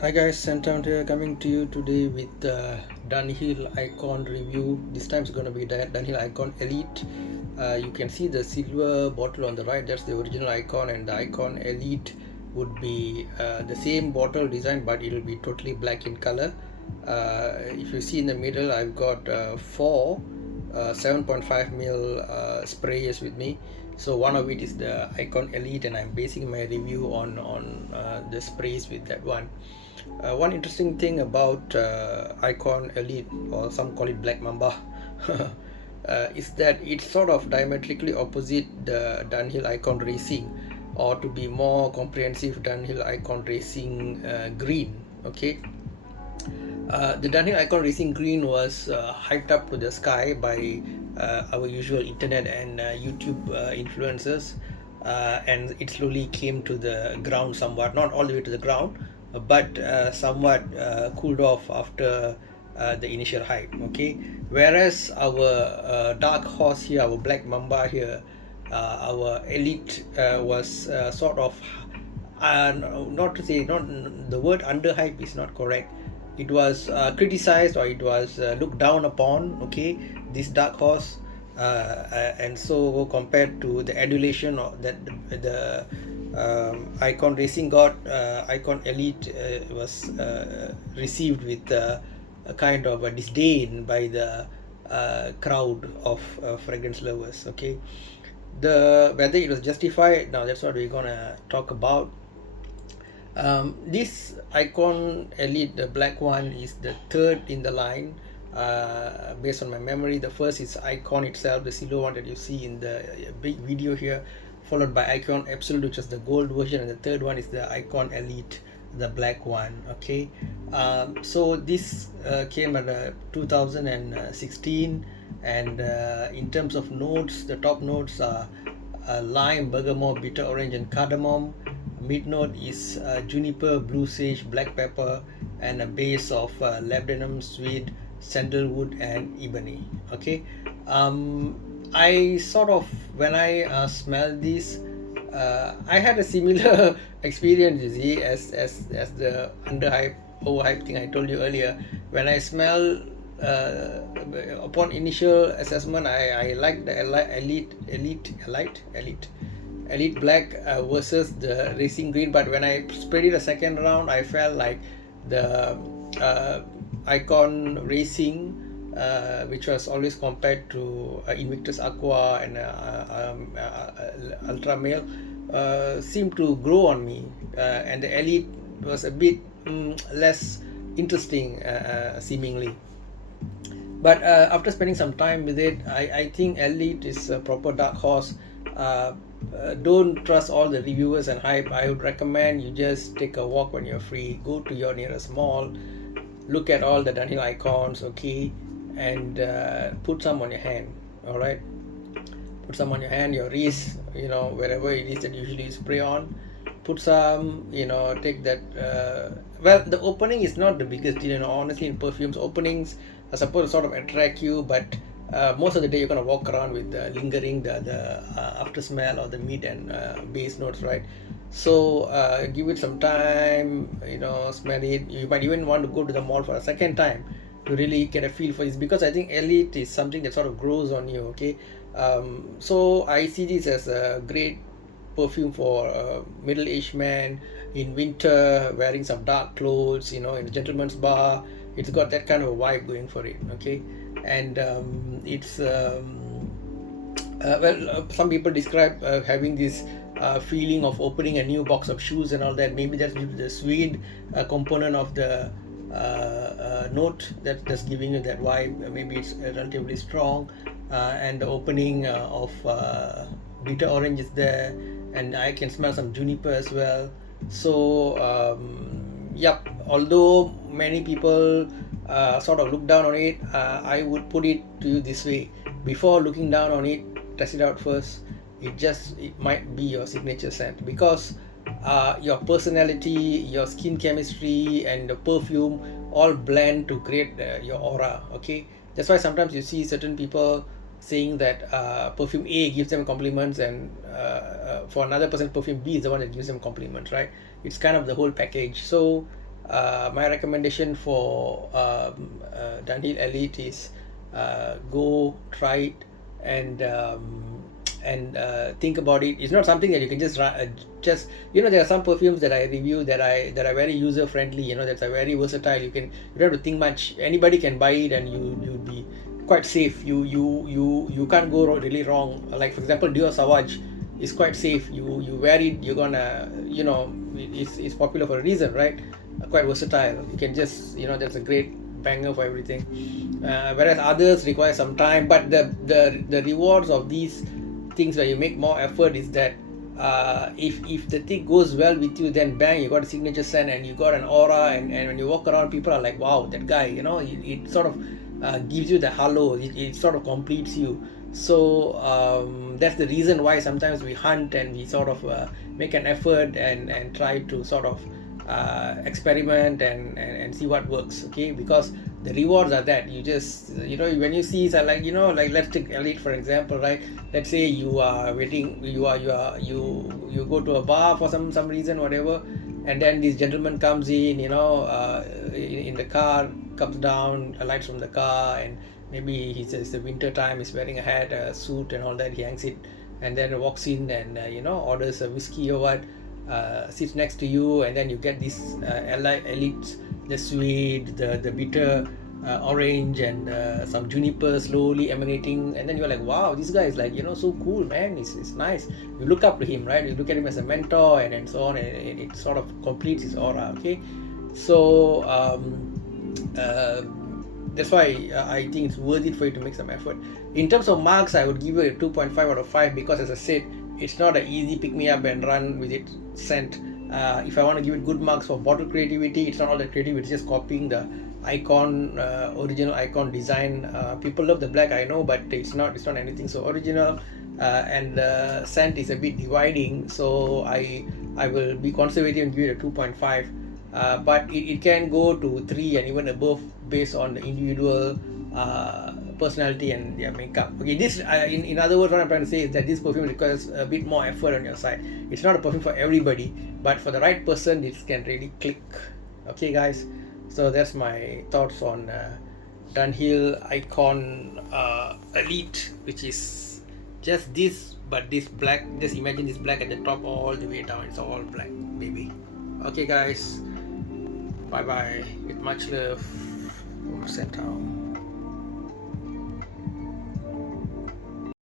Hi guys, scenthound here, coming to you today with Dunhill Icon review. This time it's going to be Dunhill Icon Elite. You can see the silver bottle on the right, that's the original Icon, and the Icon Elite would be the same bottle design, but it will be totally black in color. If you see in the middle, I've got four 7.5 ml sprayers with me. So one of it is the Icon Elite, and I'm basing my review on the sprays with that one. One interesting thing about Icon Elite, or some call it Black Mamba, is that it's sort of diametrically opposite the Dunhill Icon Racing, or to be more comprehensive, Dunhill Icon Racing Green. Okay, the Dunhill Icon Racing Green was hyped up to the sky by our usual internet and YouTube influencers, and it slowly came to the ground somewhat, not all the way to the ground, but somewhat cooled off after the initial hype. Okay, whereas our dark horse here, our Black Mamba here, our Elite was sort of not to say, not the word underhype is not correct. It was criticized, or it was looked down upon. Okay, this dark horse, and so compared to the adulation that the Icon Racing got, Icon Elite was received with a kind of a disdain by the crowd of fragrance lovers. Okay, the whether it was justified, now that's what we're gonna talk about. This Icon Elite, the black one, is the third in the line. Based on my memory, the first is Icon itself, the silver one that you see in the big video here, followed by Icon Absolute, which is the gold version, and the third one is the Icon Elite, the black one. Okay, so this came at 2016, and in terms of notes, the top notes are lime, bergamot, bitter orange, and cardamom. Mid note is juniper, blue sage, black pepper, and a base of labdanum, sweet, sandalwood, and ebony. Okay, I sort of, when I smelled this, I had a similar experience, you see, as the underhype, overhype thing I told you earlier. When I smell, upon initial assessment, I like the elite black versus the racing green, but when I sprayed it a second round, I felt like the Icon Racing, which was always compared to Invictus Aqua and Ultra Male, seemed to grow on me, and the Elite was a bit less interesting, seemingly. But after spending some time with it, I think Elite is a proper dark horse. Don't trust all the reviewers and hype. I would recommend you just take a walk when you're free, go to your nearest mall, look at all the Dunhill icons, okay, and put some on your hand. All right, put some on your hand, your wrist, wherever it is that usually you spray on. Put some, take that. Well, the opening is not the biggest deal, honestly. In perfumes, openings are supposed to sort of attract you, but most of the day you're gonna walk around with lingering the after smell or the mid and base notes, right? So give it some time, smell it. You might even want to go to the mall for a second time to really get a feel for this, because I think Elite is something that sort of grows on you. Okay, so I see this as a great perfume for a middle-aged man in winter wearing some dark clothes, in a gentleman's bar. It's got that kind of a vibe going for it. Okay, and it's some people describe having this feeling of opening a new box of shoes and all that. Maybe that's due to the sweet component of the note that's giving you that vibe. Maybe it's relatively strong, and the opening of bitter orange is there, and I can smell some juniper as well. So yep, although many people sort of look down on it, I would put it to you this way: before looking down on it, test it out first. It might be your signature scent, because your personality, your skin chemistry, and the perfume all blend to create your aura. Okay, that's why sometimes you see certain people saying that perfume A gives them compliments, and for another person perfume B is the one that gives them compliments, right? It's kind of the whole package. So my recommendation for Dunhill Elite is go try it and think about it. It's not something that you can just there are some perfumes that I review that are very user friendly, that are very versatile. You don't have to think much. Anybody can buy it and you'd be quite safe. You can't go really wrong. Like for example, Dior Sauvage is quite safe. You wear it, you're gonna it's popular for a reason, right? Quite versatile. You can just that's a great banger for everything. Whereas others require some time, but the rewards of these things where you make more effort is that if the thing goes well with you, then bang, you got a signature scent and you got an aura, and when you walk around, people are like, wow, that guy, it sort of gives you the halo. It sort of completes you. So that's the reason why sometimes we hunt and we sort of make an effort and try to sort of experiment and see what works, okay? Because the rewards are that you just when you see, so like let's take Elite for example, right? Let's say you are waiting, you go to a bar for some reason, whatever, and then this gentleman comes in, in the car, comes down, alights from the car, and maybe it's the winter time, he's wearing a hat, a suit and all that, he hangs it, and then walks in and orders a whiskey or what, sits next to you, and then you get this Elite, the sweet, the bitter orange, and some juniper slowly emanating, and then you're like, wow, this guy is like so cool, man. It's nice. You look up to him, right? You look at him as a mentor, and so on, and it sort of completes his aura, okay? So that's why I think it's worth it for you to make some effort. In terms of marks, I would give it a 2.5 out of 5 because, as I said, it's not an easy pick me up and run with it scent. If I want to give it good marks for bottle creativity, it's not all that creative, it's just copying the icon, original icon design. People love the black, I know, but it's not anything so original, and the scent is a bit dividing, so I will be conservative and give it a 2.5. But it can go to 3 and even above based on the individual personality and their makeup. Okay, this in other words, what I'm trying to say is that this perfume requires a bit more effort on your side. It's not a perfume for everybody, but for the right person, it can really click. Okay, guys, so that's my thoughts on Dunhill Icon Elite, which is just this, but this black. Just imagine this black at the top all the way down. It's all black, baby. Okay, guys, bye bye. With much love from scenthound.